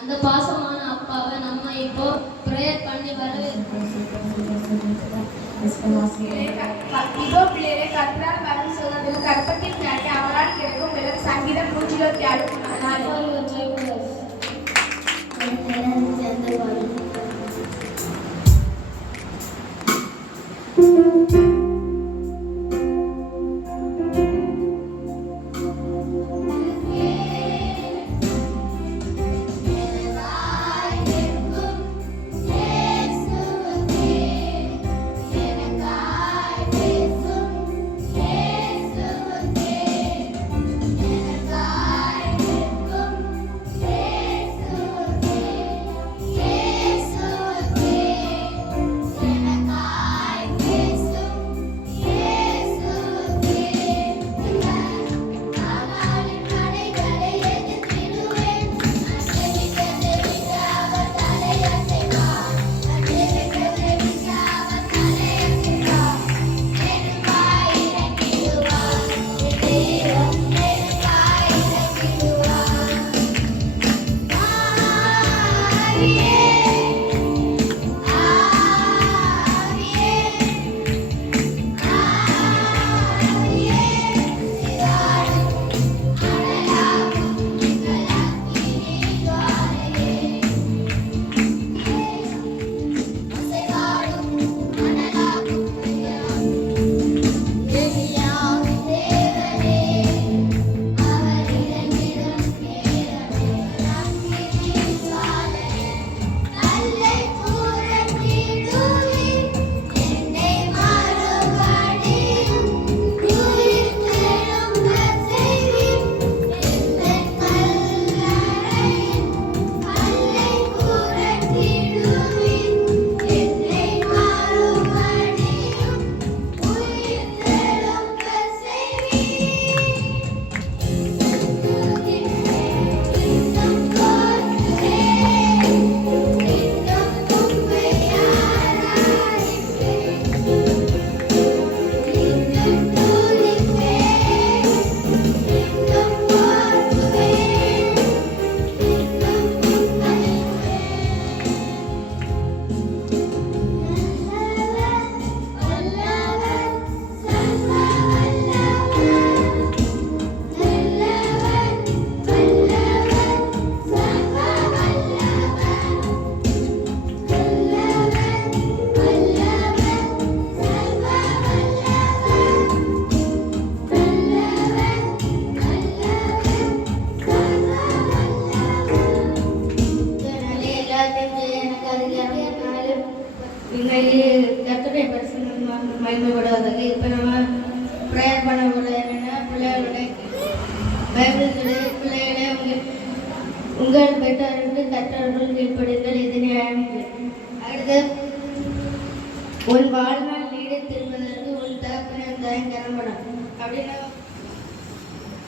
அந்த பாசமான அப்பாவை நம்ம இப்போ ப்ரேயர் பண்ணி இதோ பிள்ளைகளை கர்த்தரால் வரும் சுதந்திரம் கற்பத்தின் நாட்டி அவரால் கிடைக்கும் விலக்கு சங்கீதம் 126 கர்த்தருடைய பரிசுத்தம் மகிமைப்படுவதற்கு இப்போ நம்ம ப்ரேயர் பண்ண போகிறது என்னென்னா பிள்ளைகளுடைய பிள்ளைகளே உங்கள் பெற்றோருக்கு கற்றவர்கள் கீழ்ப்படுங்கள் இது நியாயம். அடுத்து உன் வாழ்நாள் நீடு திரும்பதற்கு உன் தகப்பன் தாய் கரம்படம் அப்படின்னா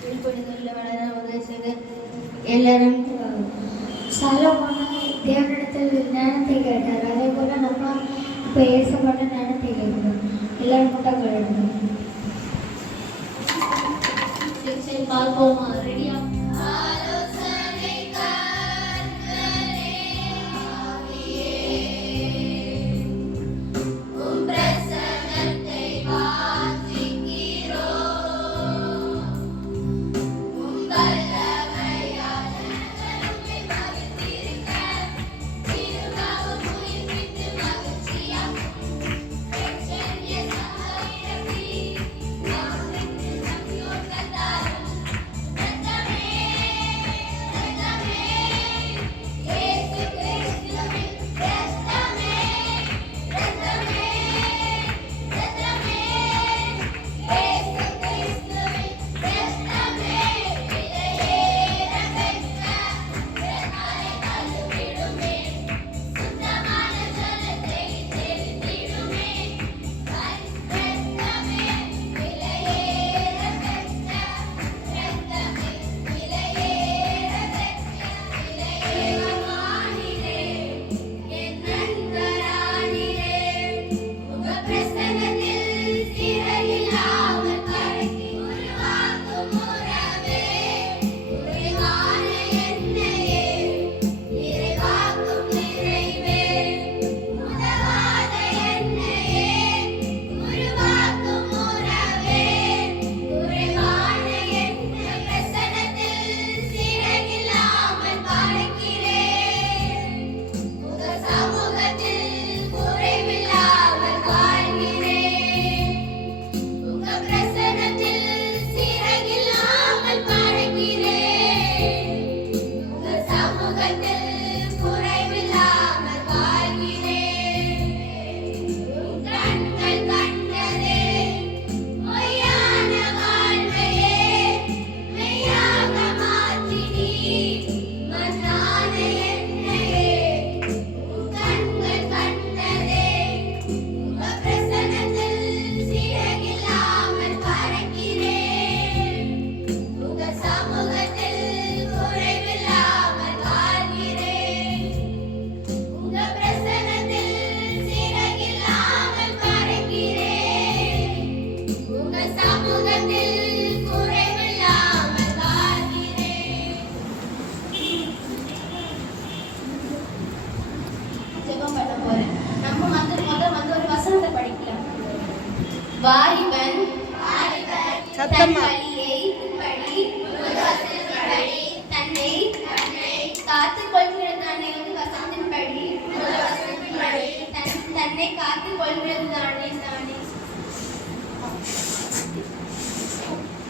கீழ்ப்படுதலில் வளர உதவி செய்து எல்லாரும் தேவனிடத்தில் ஞானத்தை கேட்டார். அதே போல நம்ம இப்போ ஏசப்பட்ட ஞானத்தை கேட்கணும். எல்லாரும் மட்டும் கேட்கணும். சரி பார்ப்போமா? ரெடியா? Benjamin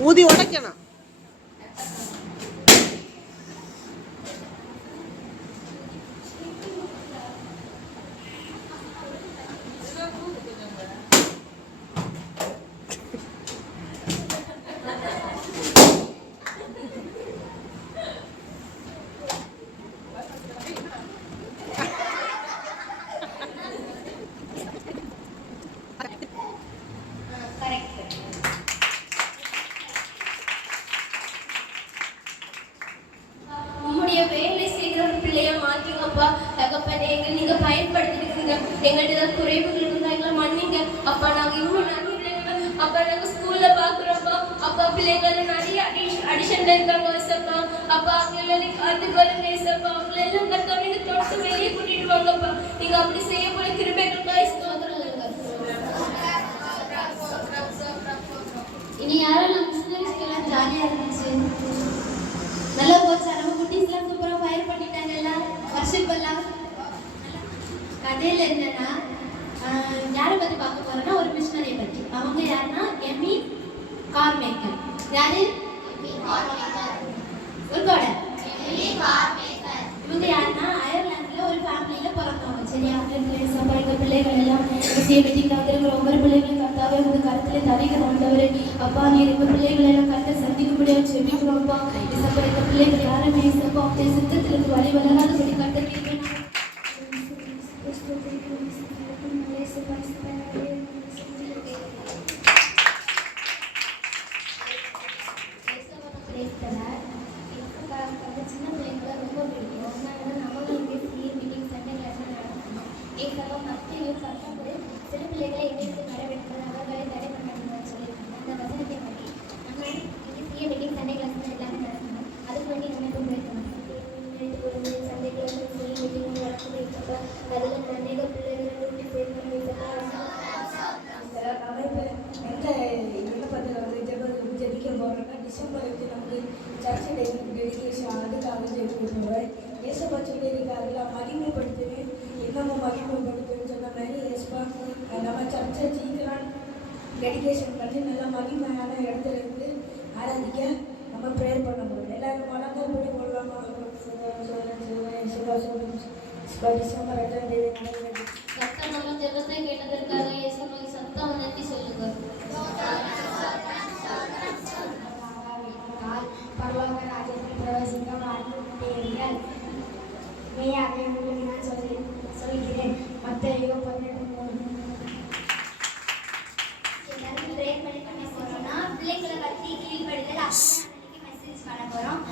ஊதி உடைக்கணும். உம்முடைய வேலை செய்கிற ஒரு பிள்ளையா மாற்றிங்கப்பா. தகப்பனே, நீங்க பயன்படுத்திருக்கீங்க. எங்கள்கிட்ட குறைவுகள் இருந்தா எங்களை மன்னிங்க அப்பா. நாங்க இன்னும் நிறைய பிள்ளைங்க அப்பா நாங்க ஸ்கூல்ல பாக்குறோம்ப்பா. அப்பா பிள்ளைங்கள நிறைய அடிஷன்ல இருக்காங்க வசப்பா. அப்பா அவங்கள காத்துக்கொள்ளுங்க ஏசப்பா. அவங்கள எல்லாம் கத்தோட நீங்க தொட்டு வெளியே கூட்டிட்டு வாங்கப்பா. நீங்க அப்படி செய்ய போல கிருபைகளுக்காய் ஸ்தோத்திரம். இனி யாரும் நம்ம மிஷினரிஸ்க்கெல்லாம் ஜாலியாக இருந்துச்சு. நல்லா போச்சா? நம்ம குட்டீஸ்லாம் சூப்பராக ஃபயர் பண்ணிட்டாங்க எல்லாம். வர்ஷிப் எல்லாம் கதையில் என்னன்னா யாரை பற்றி பார்க்க போகிறோன்னா ஒரு மிஷினரியை பற்றி. அவங்க யாருன்னா எமி கார்மேக்கர். யாரு? உங்களோட இவங்க யாருன்னா அயர்லாண்டில் ஒரு ஃபேமிலியில் பிறந்தவங்க. சரி, அவங்க எங்கள் பிள்ளைகள் எல்லாம் வெட்டிக்கிட்டு வந்துருக்கிற ஒவ்வொரு பிள்ளைகளும் கர்த்தாவே உங்க கருத்தில் தவிக்கிற ஆண்டவரே அப்பா. நீர் எங்கள் பிள்ளைகளை எல்லாம் கருத்தை சந்திக்கும்படியாக செபிக்கிறோம்ப்பா. இசப்பா எங்கள் பிள்ளைகள் யாருமே இசப்பா அப்படியே சித்தத்திலிருந்து வழி வளராதபடி கட்டத்தில் சின்ன பிள்ளைங்களை ரொம்ப பிடிக்கும். அதனால நம்மளும் இங்கே சிஏ மீட்டிங் சண்டே கிளாஸ்லாம் நடத்தணும். ஏசாவா மத்தியும் பத்தொன்பது சிறு பிள்ளைகளை எங்களுக்கு வரவேற்கிறது அவர்களை தடை பண்ணணும்னு சொல்லியிருக்காங்க. அந்த வசனத்தை பற்றி நம்ம இங்கே சிஏ மீட்டிங் சண்டே கிளாஸ் எல்லாமே நடத்தணும். அதுக்கு வேண்டி நம்ம இப்போ போயிருக்கணும். சண்டே கிளாஸ் சிஏ மீட்டிங் நடக்குது. இப்போ அதில் அநேக பிள்ளைகளை கூட்டி சேர்க்கணும். ஜெபிக்க போகிறோம்னா டிசம்பருக்கு நமக்கு சர்ச் டெடிகேஷன் அதுக்காக ஜெபிக்க போகிறேன். ஏசப்பா சொல்லியிருக்காருல மகிமைப்படுத்துவேன் என்னமோ மகிமைப்படுத்துவேன்னு சொன்ன மாதிரி ஏசப்பா நம்ம சர்ச்சை சீக்கிரம் டெடிகேஷன் பண்ணி நல்லா மகிமையான இடத்துல இருந்து ஆராதிக்க நம்ம ப்ரேயர் பண்ண போகிறோம். எல்லாரும் மனதாக எப்படி போடலாமா? டிசம்பர் 8ஆம் தேதி நடக்கிறது. நம்ம ஜெபத்தை கேட்டதற்காக இயேசுவை சத்தம் நன்றி சொல்லுங்க. பரலோக ராஜ்யத்தில் பிரவேசிக்க வாழ்த்துகிறீர்கள். மெய்யாகவே உங்களுக்கு நான் சொல்கிறேன். மத்தேயு 12:3. எல்லாரும் ப்ரேயர் பண்ணி பண்ண போகிறோம்னா பிள்ளைங்களை பற்றி கீழ்படுதல் அன்னைக்கு மெசேஜ் பண்ண போகிறோம்.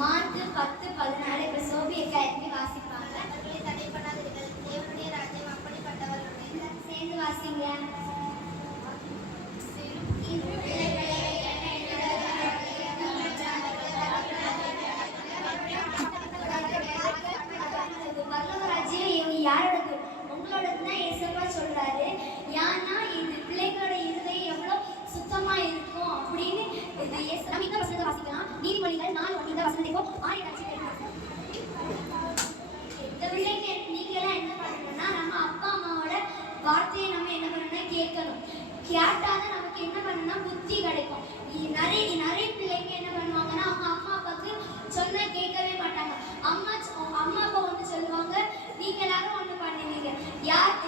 மார்க்கு 10:14 இப்போ சோபியக்கா இருந்து வாசிப்பாங்க. அவர்களை தடை பண்ணாதீர்கள், தேவனுடைய ராஜ்யம் அப்படிப்பட்டவர்களுடைய. சேர்ந்து வாசிங்க. யாரோடது? உங்களோடது தான் ஏசப்பா சொல்றாரு. ஏன்னா இது பிள்ளைகளோட இருதயம் எவ்வளோ சுத்தமா இருக்கும் அப்படின்னு இது நம்ம இந்த வசனத்தை வாசிக்கலாம். நீதிமொழிகள் 4:1 இந்த வசனத்தை இப்போ ஆயிரத்தி இந்த பிள்ளைங்க நீங்க எல்லாம் என்ன பண்ணணும்னா நம்ம அப்பா அம்மாவோட வார்த்தையை நம்ம என்ன பண்ணணும்னா கேட்கணும். கேட்டாதான் நமக்கு என்ன பண்ணணும்னா புத்தி கிடைக்கும். நிறைய பிள்ளைங்க என்ன பண்ணுவாங்கன்னா அவங்க அம்மா அப்பாவுக்கு சொன்னா கேட்கவே மாட்டாங்க. அம்மா அப்பா வந்து சொல்லுவாங்க, நீங்க எல்லாரும் ஒண்ணு பண்ணுவீங்க.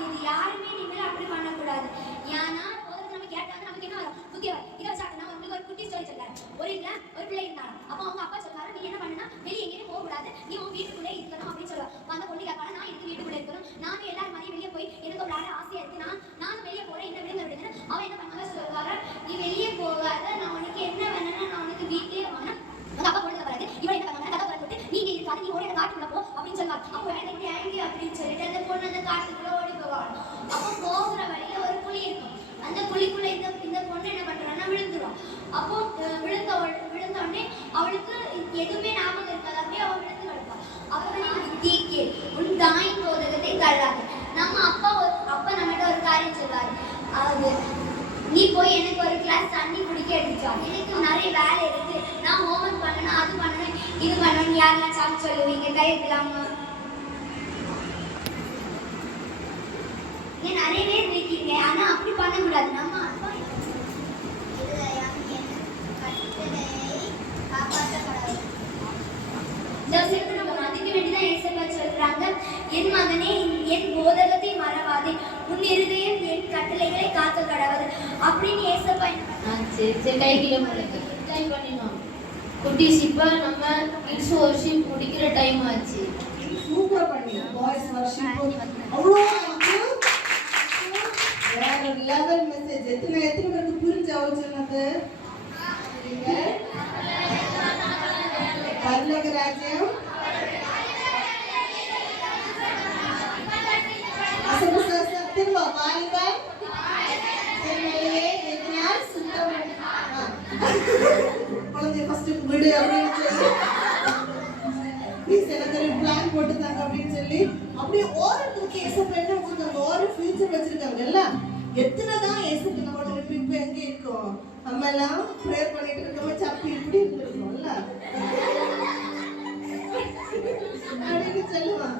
இது யாருமே நீங்களும் அப்படி பண்ணக்கூடாது. ஏன்னா நம்ம கேட்டாங்க நமக்கு என்ன வரும்? புத்தி வரும். இதை வச்சா நான் உங்களுக்கு ஒரு குட்டி ஸ்டோரி சொல்றேன். ஒரு பிள்ளை இருந்தாங்க. அப்போ அவங்க அப்பா சொல்றாரு, நீ என்ன பண்ணுனா வெளியே எங்கேயும் போக கூடாது, நீ உன் வீட்டுக்குள்ளே இருக்கணும் அப்படின்னு சொல்லுவாங்க. அந்த பொண்ணு கேட்பாங்க, நான் இதுக்கு வீட்டுக்குள்ளே இருக்கணும், நானும் எல்லாரும் மாதிரி வெளியே போய் எனக்கு விளையாட ஆசையா இருக்கு, நானும் வெளியே போறேன், என்ன விடுங்க விடுங்க. அவன் என்ன பண்ணாங்க சொல்லுவாங்க, நீ வெளியே போகாத, நான் உனக்கு என்ன வேணும்னா நான் உனக்கு வீட்லயே வாங்க. அந்த அப்பா பொண்ணு வராது. இவன் என்ன பண்ணாங்க, கதை போட்டு நீங்க இருக்காது, நீ ஓடி அந்த காட்டுக்குள்ள போ அப்படின்னு சொல்லுவாங்க. அப்போ எனக்கு ஏங்கி அப்படின்னு சொல்லிட்டு அந்த பொண்ணு அந்த காட்டுக்குள்ள ஓடி போவாங்க. அப்போ போகிற வழியில ஒரு குழி இருக்கும். அந்த குழிக்குள்ள இந்த பொண்ணு என்ன பண்றான்னா விழுந்துரும். அப்போ விழுந்த உடனே அவளுக்கு எதுவுமே ஞாபகம் இருக்காது. அப்படியே அவள் விழுந்து கிடப்பா. அவன் வித்தியக்கே உன் தாயின் போதகத்தை தள்ளாது. நம்ம அப்பா நம்மகிட்ட ஒரு காரியம் சொல்லுவாரு, அது நீ போய் எனக்கு ஒரு கிளாஸ் தண்ணி குடிக்க எடுத்துச்சா, எனக்கு நிறைய வேலை இருக்கு, நான் ஹோம்ஒர்க் பண்ணணும், அது பண்ணணும், இது பண்ணணும். யாரெல்லாம் சாப்பிட்டு சொல்லுவீங்க? கை எடுக்கலாமா? ஏன் நிறைய பேர் இருக்கீங்க, ஆனா அப்படி பண்ணக்கூடாது. நம்ம அப்பா என் மகனே என் போதகத்தை மறவாதே, உன் இருதயம் என் கட்டளைகளை காக்க கடவுது அப்படின்னு ஏசப்பா சரி சரி கை கீழே முழுக்கு டைம் பண்ணினோம் குட்டீஸ். இப்போ நம்ம கிட்ஸ் வர்ஷிப் முடிக்கிற டைம் ஆச்சு. சூப்பர் பண்ணி பாய்ஸ் வர்ஷிப் அவ்வளோ வேற லெவல் மெசேஜ். எத்தனை பேருக்கு புரிஞ்சு அவச்சனது? பரலோக ராஜ்யம் திரும்ப வாலிபன் குழந்தைய ஃபர்ஸ்ட் விடு அப்படின்னு சொல்லி எனக்கு பிளான் போட்டுருந்தாங்க அப்படின்னு சொல்லி அப்படியே ஓரத்துக்கு ஏசப்ப என்ன வச்சிருக்காங்க, ஒரு ஃபியூச்சர் வச்சிருக்காங்க இல்ல. எத்தனைதான் ஏசப்ப நம்மளோட இப்ப எங்க இருக்கோம்? நம்ம எல்லாம் ப்ரேயர் பண்ணிட்டு இருக்கோம், சப்பி இப்படி இருந்திருக்கோம்ல அப்படின்னு சொல்லுவான்.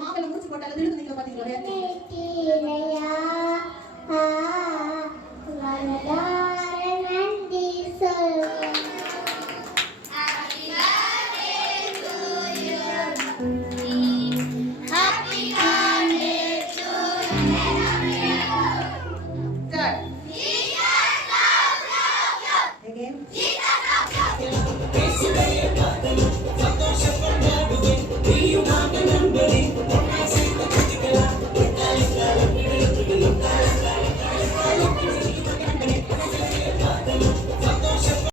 மாப்பிள்ள முடிச்சு போட்டாலும் திருட்டு நிக்கிற பாத்தீங்களா? Again.